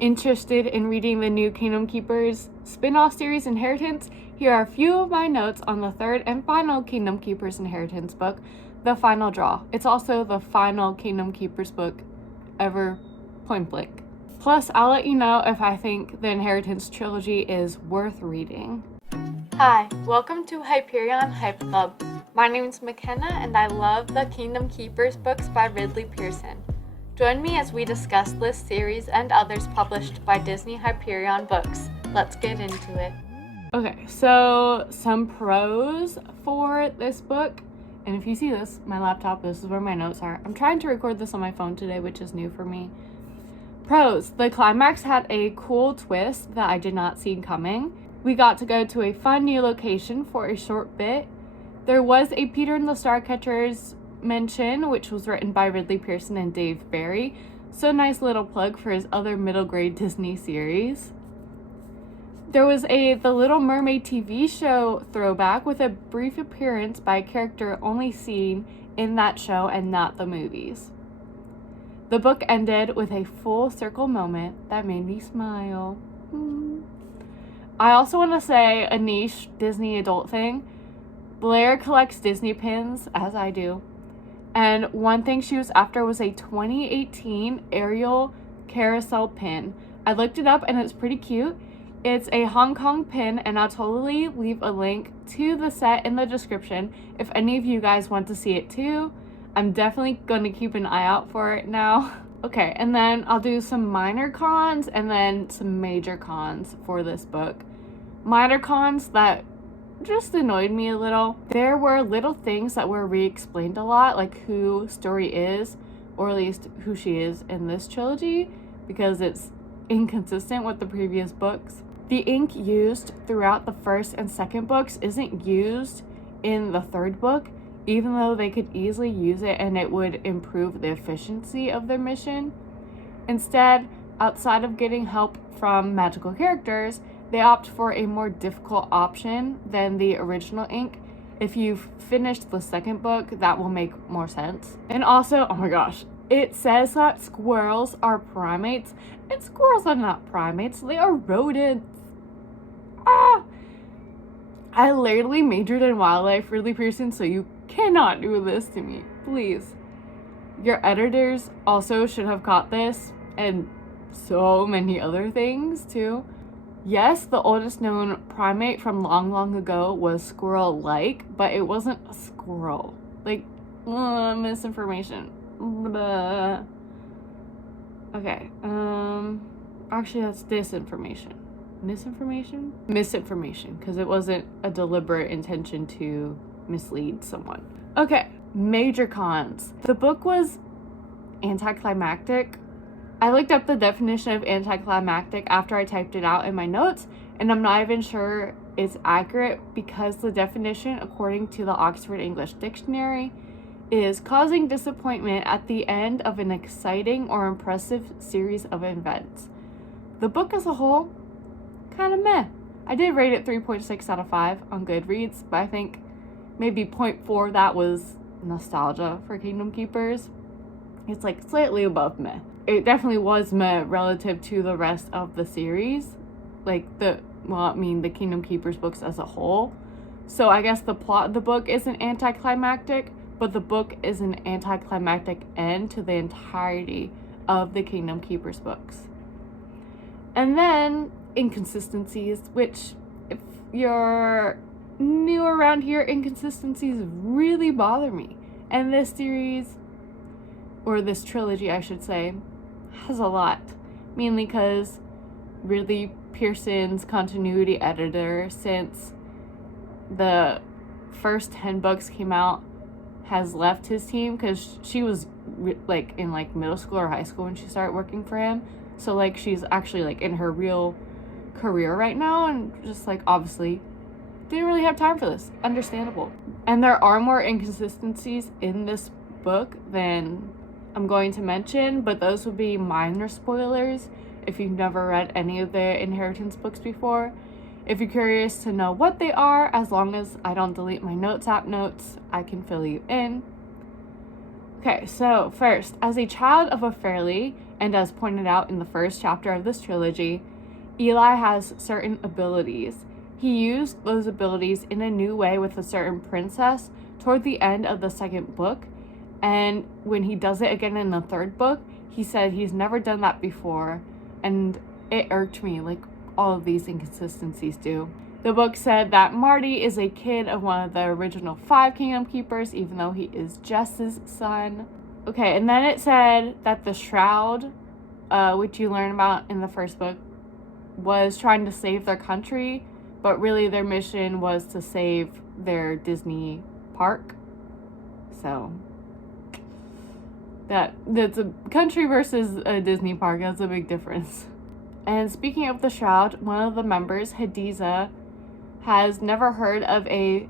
Interested in reading the new Kingdom Keepers spin-off series Inheritance? Here are a few of my notes on the third and final Kingdom Keepers Inheritance book, The Final Draw. It's also the final Kingdom Keepers book ever, point blank. Plus, I'll let you know if I think the Inheritance trilogy is worth reading. Hi, welcome to Hyperion Hype Club. My name is McKenna and I love the Kingdom Keepers books by Ridley Pearson. Join me as we discuss this series and others published by Disney Hyperion Books. Let's get into it. Okay, so some pros for this book. And if you see this, my laptop, this is where my notes are. I'm trying to record this on my phone today, which is new for me. Pros, the climax had a cool twist that I did not see coming. We got to go to a fun new location for a short bit. There was a Peter and the Starcatchers mention, which was written by Ridley Pearson and Dave Barry. So nice little plug for his other middle grade Disney series. There was The Little Mermaid TV show throwback with a brief appearance by a character only seen in that show and not the movies. The book ended with a full circle moment that made me smile. I also want to say a niche Disney adult thing. Blair collects Disney pins, as I do. And one thing she was after was a 2018 Ariel carousel pin. I looked it up and it's pretty cute. It's a Hong Kong pin, and I'll totally leave a link to the set in the description if any of you guys want to see it too. I'm definitely going to keep an eye out for it now. Okay, and then I'll do some minor cons and then some major cons for this book. Minor cons that just annoyed me a little. There were little things that were re-explained a lot, like who Story is, or at least who she is in this trilogy, because it's inconsistent with the previous books. The ink used throughout the first and second books isn't used in the third book, even though they could easily use it and it would improve the efficiency of their mission. Instead, outside of getting help from magical characters, they opt for a more difficult option than the original ink. If you've finished the second book, that will make more sense. And also, oh my gosh, it says that squirrels are primates, and squirrels are not primates, they are rodents. I literally majored in wildlife, Ridley Pearson, so you cannot do this to me, please. Your editors also should have caught this, and so many other things too. Yes, the oldest known primate from long, long ago was squirrel-like, but it wasn't a squirrel. Like, misinformation. Blah. Okay, actually that's disinformation. Misinformation? Misinformation, because it wasn't a deliberate intention to mislead someone. Okay, major cons. The book was anticlimactic. I looked up the definition of anticlimactic after I typed it out in my notes, and I'm not even sure it's accurate because the definition, according to the Oxford English Dictionary, is causing disappointment at the end of an exciting or impressive series of events. The book as a whole, kind of meh. I did rate it 3.6 out of 5 on Goodreads, but I think maybe 0.4 of that was nostalgia for Kingdom Keepers. It's like slightly above meh. It definitely was meh relative to the rest of the series, like the Kingdom Keepers books as a whole. So I guess the plot of the book isn't anticlimactic, but the book is an anticlimactic end to the entirety of the Kingdom Keepers books. And then inconsistencies, which if you're new around here, inconsistencies really bother me. And this series, or this trilogy I should say, has a lot. Mainly because Ridley Pearson's continuity editor, since the first 10 books came out, has left his team because she was in middle school or high school when she started working for him. So she's actually in her real career right now, and just obviously didn't really have time for this. Understandable. And there are more inconsistencies in this book than I'm going to mention, but those would be minor spoilers if you've never read any of the Inheritance books before. If you're curious to know what they are, as long as I don't delete my notes app notes, I can fill you in. Okay, so first, as a child of a fairly and as pointed out in the first chapter of this trilogy, Eli has certain abilities. He used those abilities in a new way with a certain princess toward the end of the second book, and when he does it again in the third book, he said he's never done that before, and it irked me like all of these inconsistencies do. The book said that Marty is a kid of one of the original 5 Kingdom Keepers, even though he is Jess's son. Okay, and then it said that the Shroud, which you learn about in the first book, was trying to save their country, but really their mission was to save their Disney park. So that's a country versus a Disney park. That's a big difference. And speaking of the Shroud, one of the members, Hadiza, has never heard of a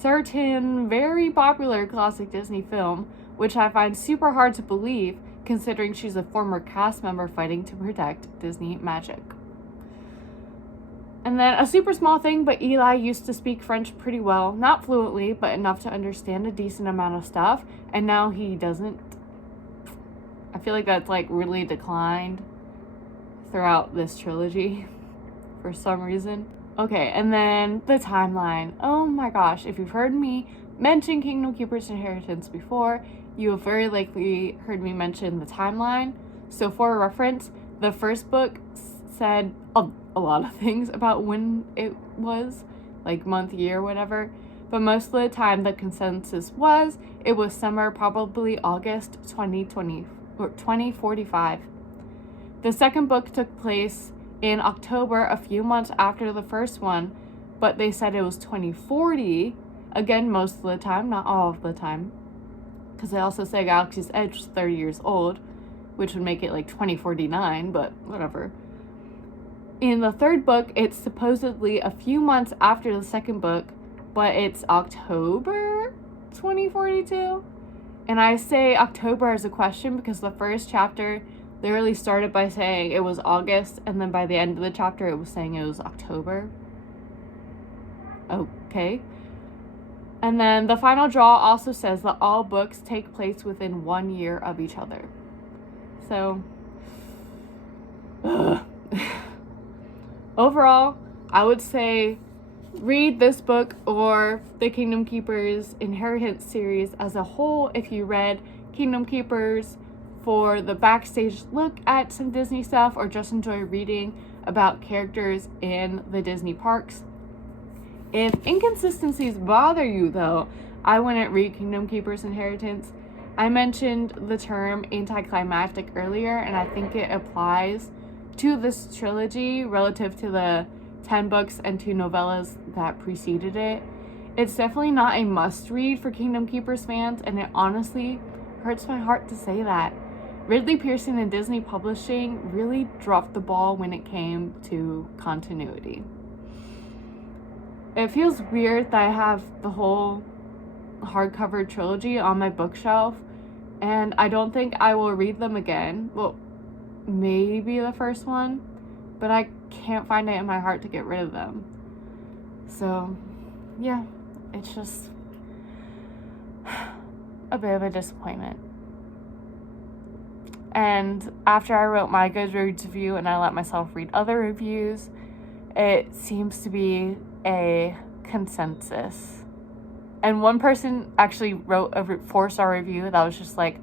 certain very popular classic Disney film, which I find super hard to believe considering she's a former cast member fighting to protect Disney magic. And then a super small thing, but Eli used to speak French pretty well. Not fluently, but enough to understand a decent amount of stuff. And now he doesn't. I feel like that's like really declined throughout this trilogy for some reason. Okay, and then the timeline. Oh my gosh, if you've heard me mention Kingdom Keepers Inheritance before, you have very likely heard me mention the timeline. So for reference, the first book said a lot of things about when it was, like month, year, whatever, but most of the time the consensus was it was summer, probably August 2020 or 2045. The second book took place in October, a few months after the first one, but they said it was 2040, again most of the time, not all of the time, because they also say Galaxy's Edge is 30 years old, which would make it like 2049, but whatever. In the third book, it's supposedly a few months after the second book, but it's October 2042. And I say October as a question because the first chapter literally started by saying it was August, and then by the end of the chapter, it was saying it was October. Okay. And then the final draw also says that all books take place within 1 year of each other. So, overall, I would say read this book or the Kingdom Keepers Inheritance series as a whole if you read Kingdom Keepers for the backstage look at some Disney stuff or just enjoy reading about characters in the Disney parks. If inconsistencies bother you though, I wouldn't read Kingdom Keepers Inheritance. I mentioned the term anticlimactic earlier, and I think it applies to this trilogy relative to the 10 books and 2 novellas that preceded it. It's definitely not a must-read for Kingdom Keepers fans, and it honestly hurts my heart to say that. Ridley Pearson and Disney Publishing really dropped the ball when it came to continuity. It feels weird that I have the whole hardcover trilogy on my bookshelf, and I don't think I will read them again. Well, maybe the first one, but I can't find it in my heart to get rid of them. So, yeah, it's just a bit of a disappointment. And after I wrote my Goodreads review and I let myself read other reviews, it seems to be a consensus. And one person actually wrote a 4-star review that was just like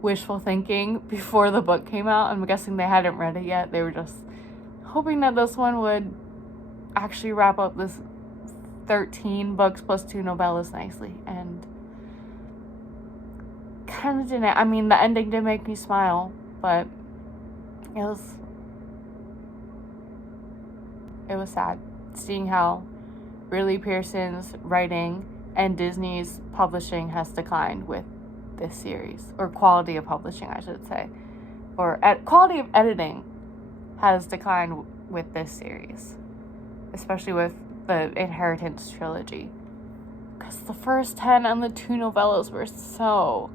wishful thinking before the book came out. I'm guessing they hadn't read it yet. They were just hoping that this one would actually wrap up this 13 books plus 2 novellas nicely, and kind of didn't. I mean, the ending did make me smile, but it was sad seeing how Ridley Pearson's writing and Disney's publishing has declined with this series, or quality of publishing, I should say, or quality of editing has declined with this series, especially with the Inheritance trilogy, because the first 10 and the 2 novellas were so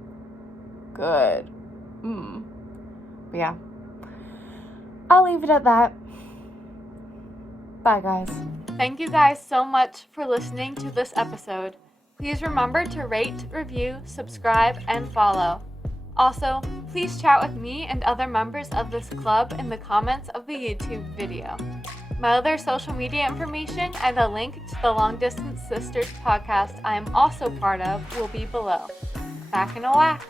good. But yeah, I'll leave it at that. Bye, guys. Thank you guys so much for listening to this episode. Please remember to rate, review, subscribe, and follow. Also, please chat with me and other members of this club in the comments of the YouTube video. My other social media information and a link to the Long Distance Sisters podcast I am also part of will be below. Back in a whack.